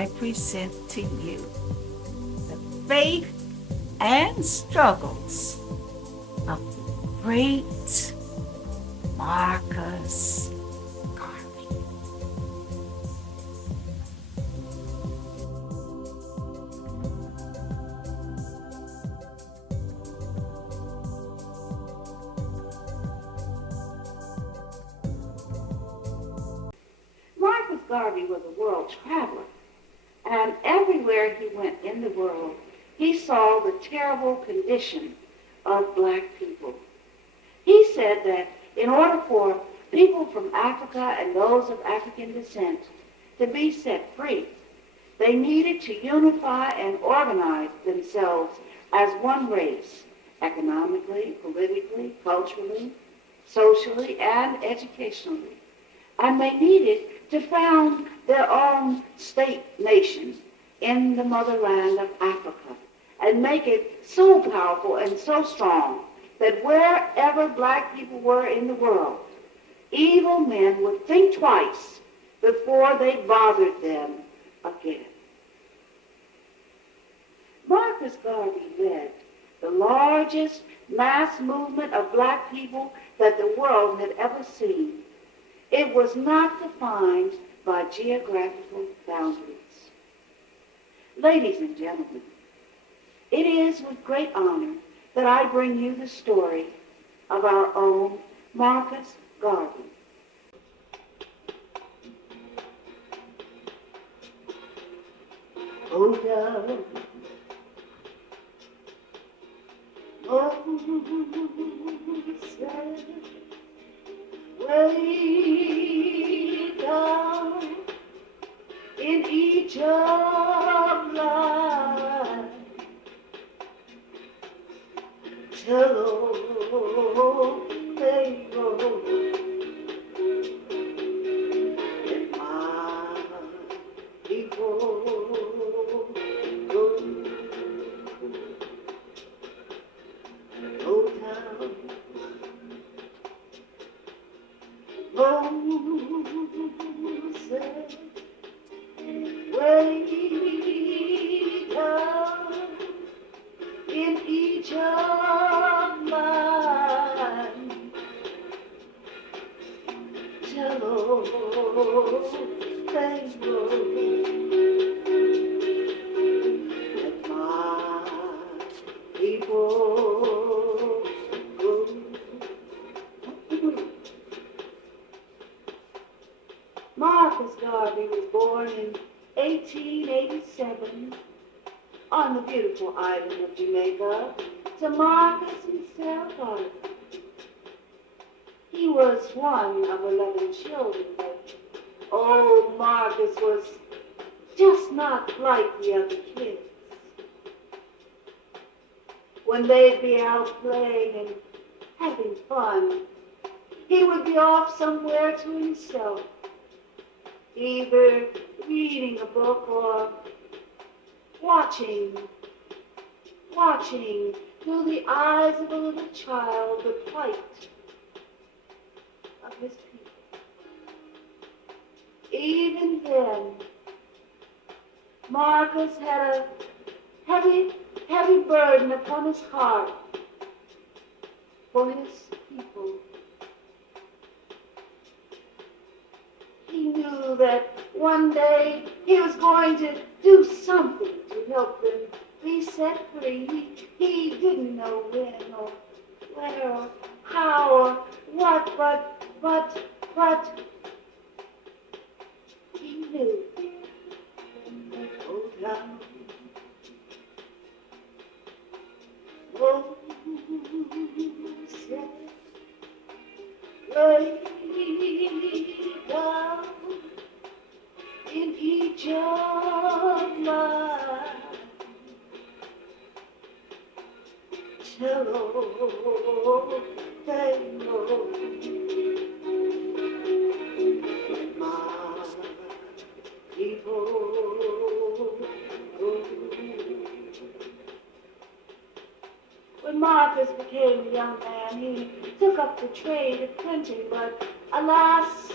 I present to you the faith and struggles of the great Marcus Garvey. Marcus Garvey was a world traveler, and everywhere he went in the world, he saw the terrible condition of black people. He said that in order for people from Africa and those of African descent to be set free, they needed to unify and organize themselves as one race, economically, politically, culturally, socially, and educationally. And they needed to found their own state nation in the motherland of Africa and make it so powerful and so strong that wherever black people were in the world, evil men would think twice before they bothered them again. Marcus Garvey led the largest mass movement of black people that the world had ever seen. It was not defined by geographical boundaries. Ladies and gentlemen, it is with great honor that I bring you the story of our own Marcus Garvey. Oh, love, way down in Egypt lie, tell old Pharaoh that my people go down. Moses, way down in Egypt land, tell old Pharaoh that my people go. Marcus Garvey was born in 1887 on the beautiful island of Jamaica to Marcus and Sarah Carter. He was one of 11 children, but old Marcus was just not like the other kids. When they'd be out playing and having fun, he would be off somewhere to himself, either reading a book or watching through the eyes of a little child the plight of his people. Even then, Marcus had a heavy burden upon his heart for his people. He knew that one day he was going to do something to help them be set free. He didn't know when or where or how or what, but he knew. Oh, down. Oh, say, way down in Egypt land, tell old Pharaoh that my people go. When Marcus became a young man, he took up the trade of printing, but alas,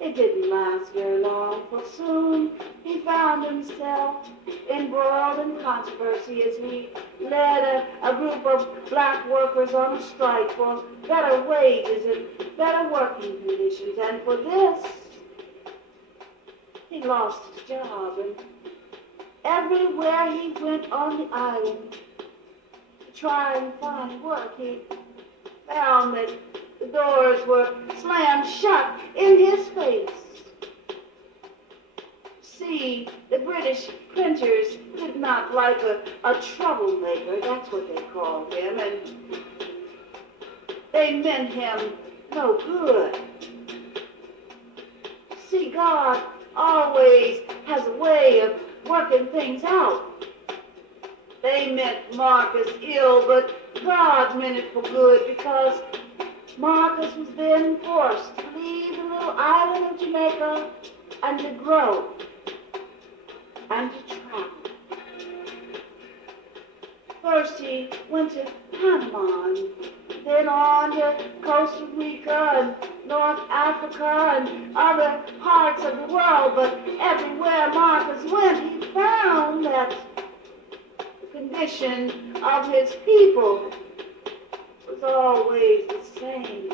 it didn't last very long, for soon he found himself embroiled in controversy as he led a group of black workers on a strike for better wages and better working conditions. And for this, he lost his job. And everywhere he went on the island to try and find work, he found that the doors were slammed shut in his face. See, the British printers did not like a troublemaker, that's what they called him, and they meant him no good. See, God always has a way of working things out. They meant Marcus ill, but God meant it for good, because Marcus was then forced to leave the little island of Jamaica and to grow and to travel. First he went to Panama, and then on to Costa Rica and North Africa and other parts of the world. But everywhere Marcus went, he found that the condition of his people was always the same.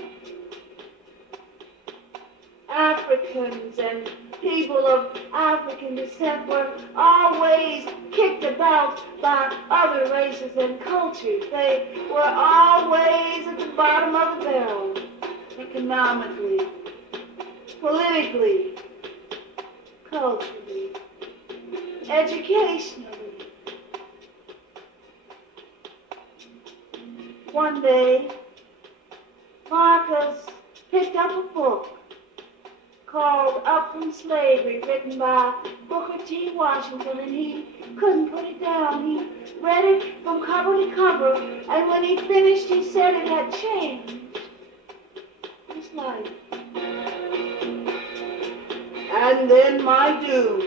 Africans and people of African descent were always kicked about by other races and cultures. They were always at the bottom of the barrel, economically, politically, culturally, educationally. One day, Marcus picked up a book called Up from Slavery, written by Booker T. Washington, and he couldn't put it down. He read it from cover to cover, and when he finished, he said it had changed his life. And then my doom,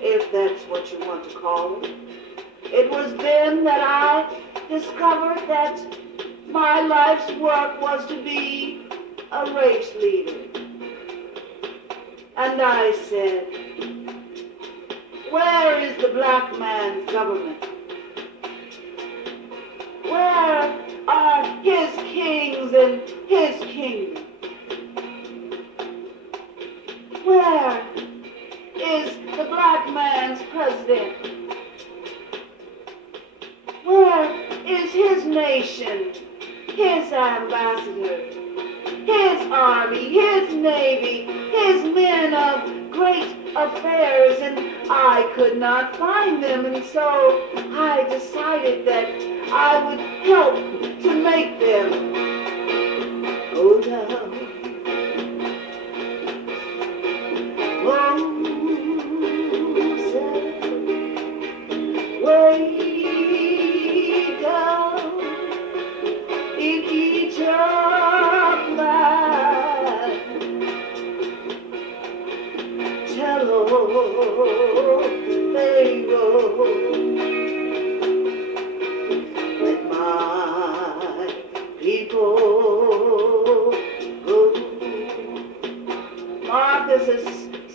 if that's what you want to call it. It was then that I discovered that my life's work was to be a race leader. And I said, where is the black man's government? Where are his kings and his kingdom? Where is the black man's president? Where is his nation, his ambassador, his army, his navy, his men of great affairs? And I could not find them, and so I decided that I would help to make them go down. Moses, way down in Egypt land, tell Pharaoh, let my people go. Marcus's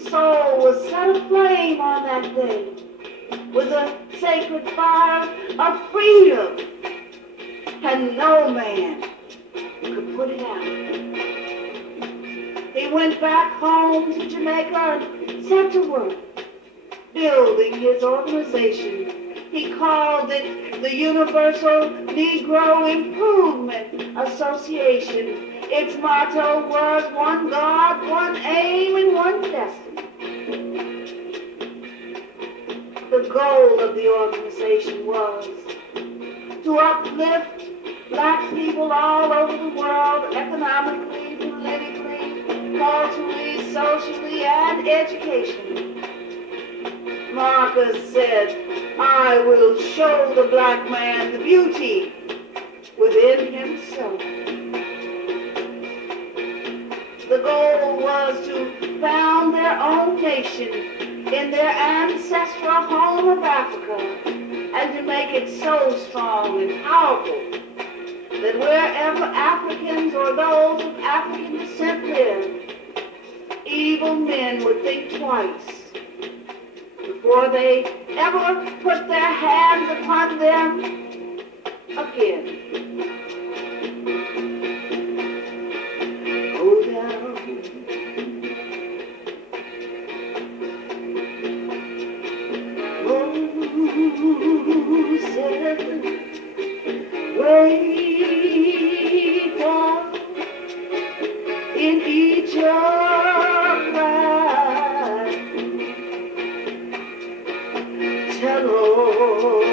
soul was set aflame on that day with a sacred fire of freedom, and no man could put it out. He went back home to Jamaica and set to work building his organization. He called it the Universal Negro Improvement Association. Its motto was one God, one aim, and one destiny. The goal of the organization was to uplift black people all over the world, economically, politically, culturally, socially, and educationally. Marcus said, I will show the black man the beauty within himself. The goal was to found their own nation in their ancestral home of Africa, and to make it so strong and powerful that wherever Africans or those of African descent lived, evil men would think twice before they ever put their hands upon them again. Go down. Way down in Egypt, tell old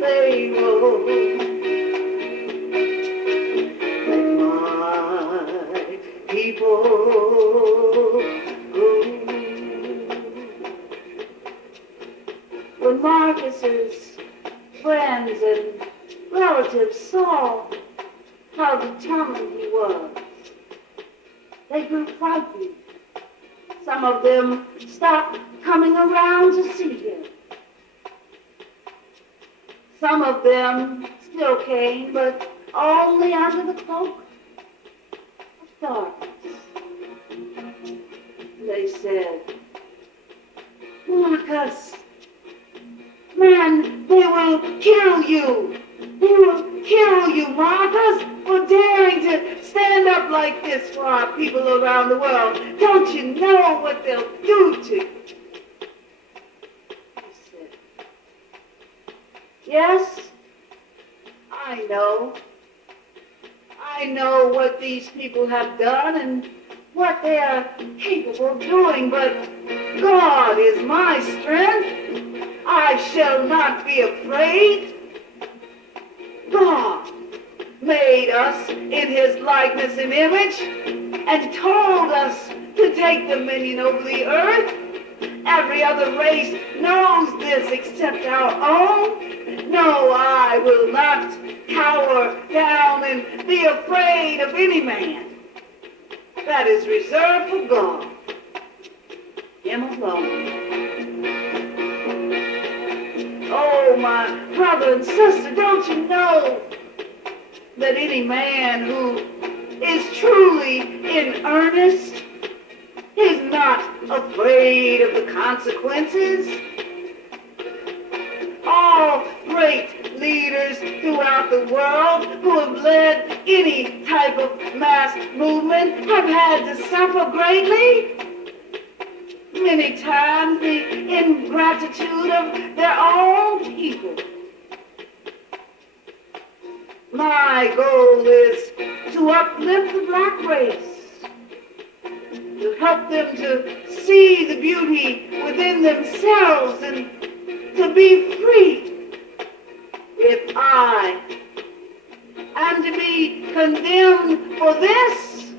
Pharaoh, let my people go. When Marcus's friends and relatives saw how determined he was, they grew frightened. Some of them stopped coming around to see him. Some of them still came, but only under the cloak of darkness. They said, Marcus, man, they will kill you. They will kill you, Marcus, for daring to stand up like this for our people around the world. Don't you know what they'll do to you? He said, yes, I know. I know what these people have done and what they are capable of doing, but God is my strength. I shall not be afraid. God made us in his likeness and image and told us to take dominion over the earth. Every other race knows this except our own. No, I will not cower down and be afraid of any man. That is reserved for God, him alone. Oh, my brother and sister, don't you know that any man who is truly in earnest is not afraid of the consequences? All great leaders throughout the world who have led any type of mass movement have had to suffer greatly. Many times the ingratitude of their own people. My goal is to uplift the black race, to help them to see the beauty within themselves and to be free. If I am to be condemned for this,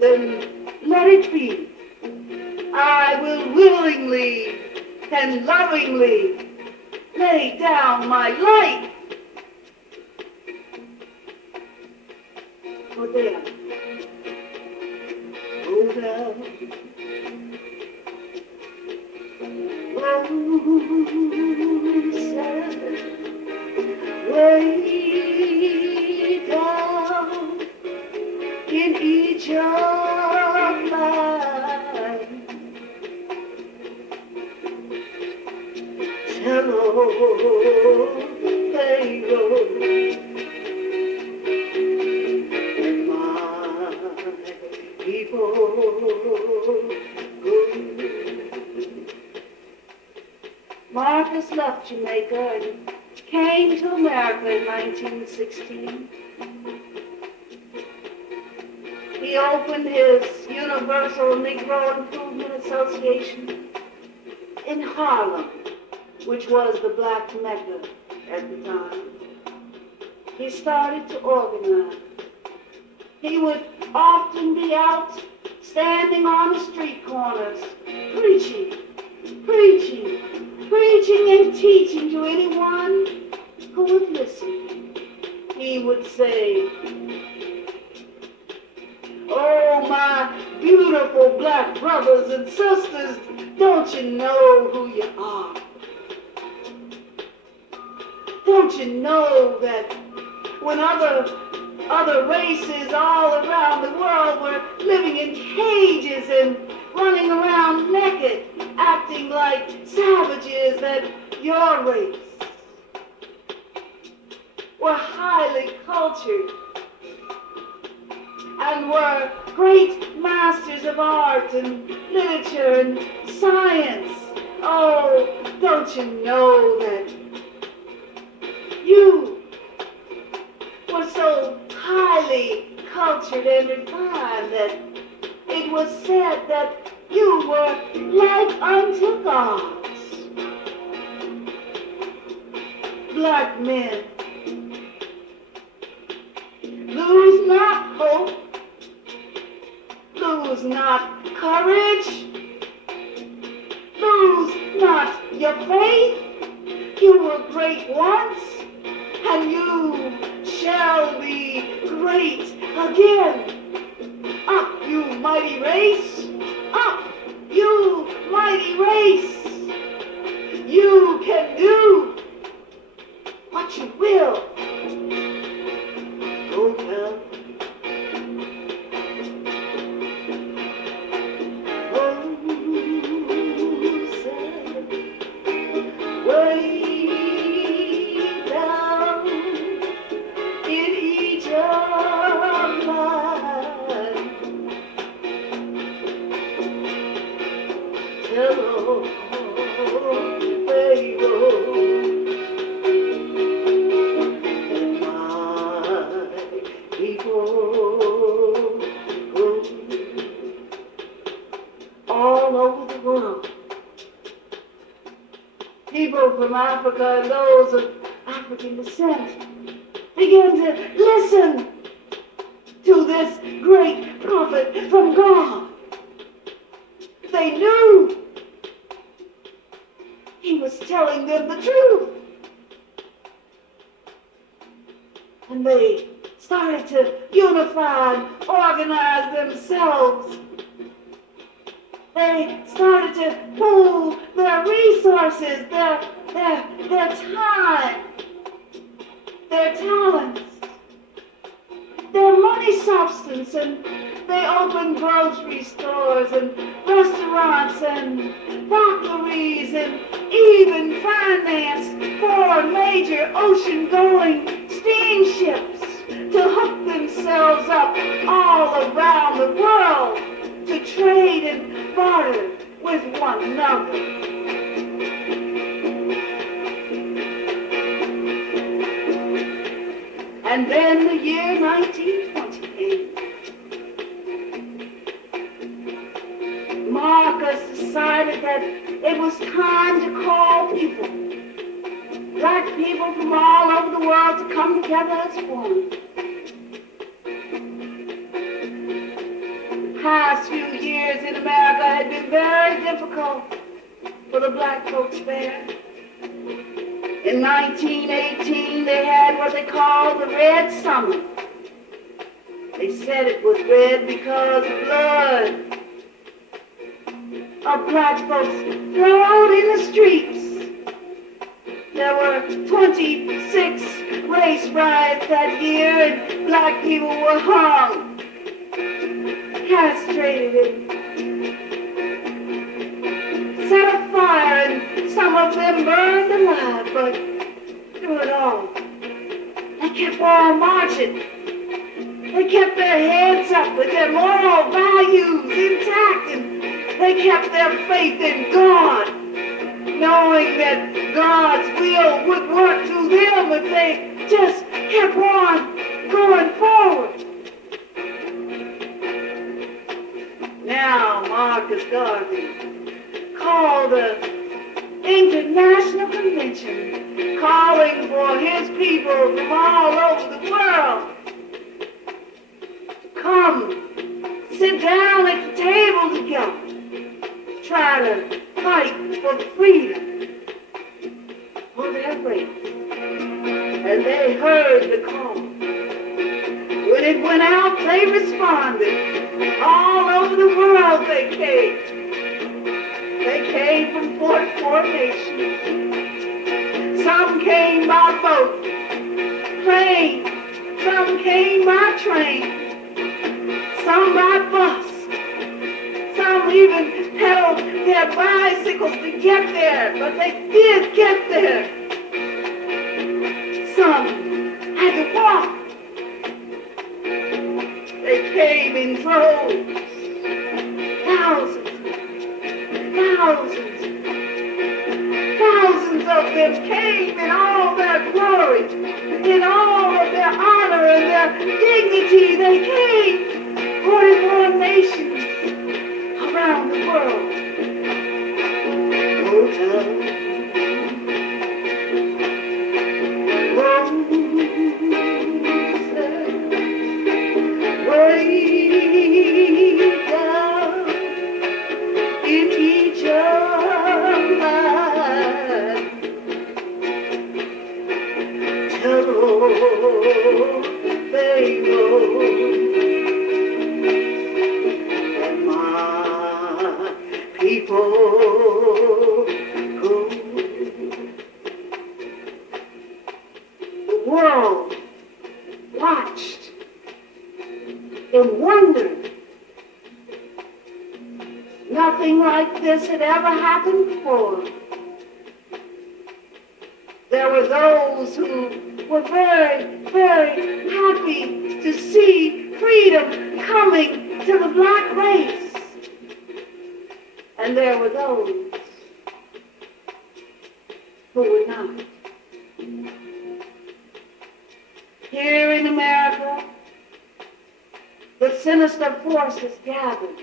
then let it be. I will willingly and lovingly lay down my life for them. Oh, down. Oh, sad, way down in Egypt. Hello, Pharaoh, and my people go. Marcus left Jamaica and came to America in 1916. He opened his Universal Negro Improvement Association in Harlem, which was the black Mecca at the time. He started to organize. He would often be out standing on the street corners, preaching and teaching to anyone who would listen. He would say, oh, my beautiful black brothers and sisters, don't you know who you are? Don't you know that when other races all around the world were living in cages and running around naked, acting like savages that your race were highly cultured and were great masters of art and literature and science. Oh, don't you know that you were so highly cultured and refined that it was said that you were like unto gods? Black men, lose not hope, lose not courage, lose not your faith. You were great once, and you shall be great again. Up, you mighty race! Up, you mighty race! You can do what you will. Go tell. Way down in Egypt land. Hello, Pharaoh, and my people go all over the world. People from Africa and those of African descent begin to listen to this great prophet from God. They knew he was telling them the truth. And they started to unify and organize themselves. They started to pool their resources, their time, their talents, their money substance, and they opened grocery stores and restaurants and factories and even financed 4 major ocean-going steamships to hook themselves up all around the world to trade and barter with one another. And then the year 1920 came. Marcus decided that it was time to call people, black people from all over the world, to come together as one. The past few years in America had been very difficult for the black folks there. In 1918, they had what they called the Red Summer. They said it was red because the blood of black folks flowed in the streets. There were 26 race riots that year, and black people were hung, castrated, and set afire, and some of them burned alive. But through it all, they kept on marching. They kept their heads up with their moral values intact, and they kept their faith in God, knowing that God's will would work through them if they just kept on going forward. Now Marcus Garvey called an international convention calling for his people from all over the world to come sit down at the table together, try to fight for freedom for their race. And they heard the call. When it went out, they responded. All over the world they came. They came from 44 nations. Some came by boat, plane. Some came by train. Some by bus. Some even pedaled their bicycles to get there, but they did get there. Some had to walk. They came in droves, thousands of them came in all their glory, in all of their honor and their dignity. They came, 44 nations around the world. Oh, way down in each and my people go. The world watched and wondered. Nothing like this had ever happened before. There were those who were very, very happy to see freedom coming to the black race. And there were those who were not. Here in America, the sinister forces gathered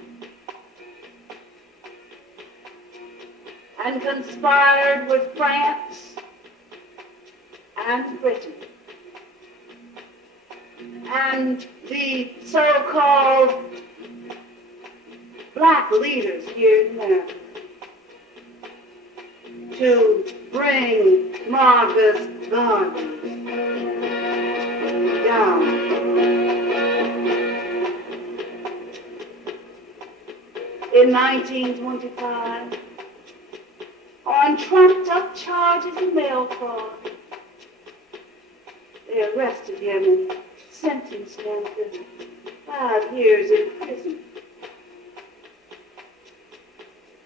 and conspired with France and Britain and the so-called black leaders here in America to bring Marcus Garvey down. In 1925, on trumped-up charges of mail fraud, they arrested him and sentenced him to 5 years in prison.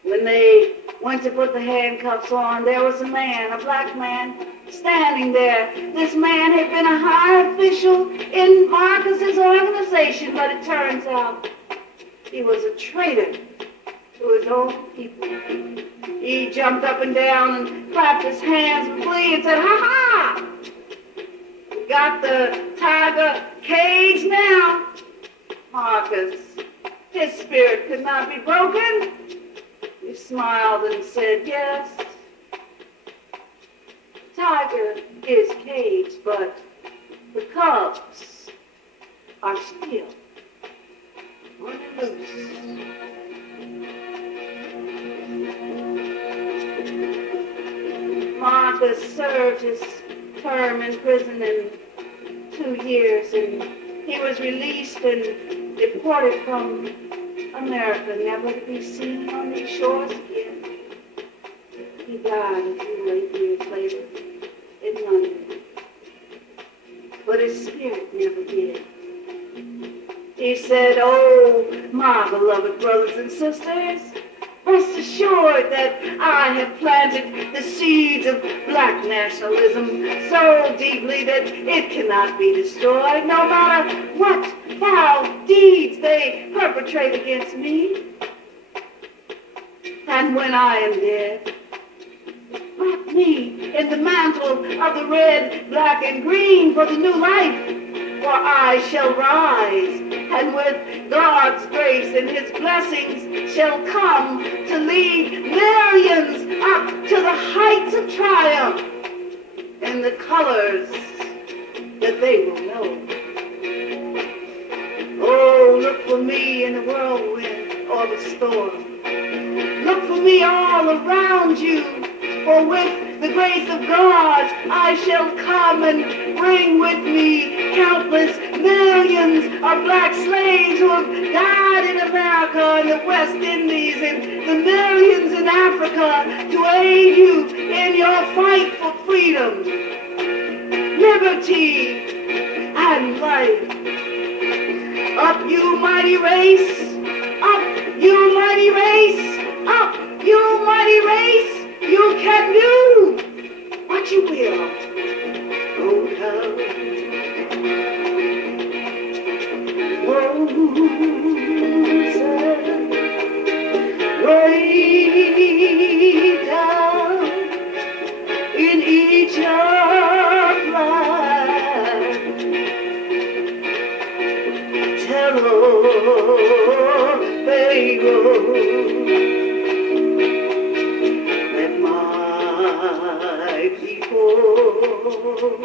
When they went to put the handcuffs on, there was a man, a black man, standing there. This man had been a high official in Marcus's organization, but it turns out he was a traitor to his own people. He jumped up and down and clapped his hands with glee and said, "Ha ha! We got the tiger caged now." Marcus, his spirit could not be broken. He smiled and said, "Yes, the tiger is caged, but the cubs are still running loose." Marcus served his term in prison in 2 years, and he was released and deported from America, never to be seen on these shores again. He died a few 8 years later in London, but his spirit never did. He said, "Oh, my beloved brothers and sisters, rest assured that I have planted the seeds of black nationalism so deeply that it cannot be destroyed, no matter what foul deeds they perpetrate against me. And when I am dead, wrap me in the mantle of the red, black, and green for the new life, for I shall rise, and with God's grace and his blessings shall come to lead millions up to the heights of triumph in the colors that they will know. Oh, look for me in the whirlwind or the storm. Look for me all around you, for with the grace of God, I shall come and bring with me countless millions of black slaves who have died in America and the West Indies and the millions in Africa to aid you in your fight for freedom, liberty, and life. Up, you mighty race! Up, You mighty race, up, you mighty race, you can do what you will. Oh, come. Way down in Egypt land, tell Pharaoh that my people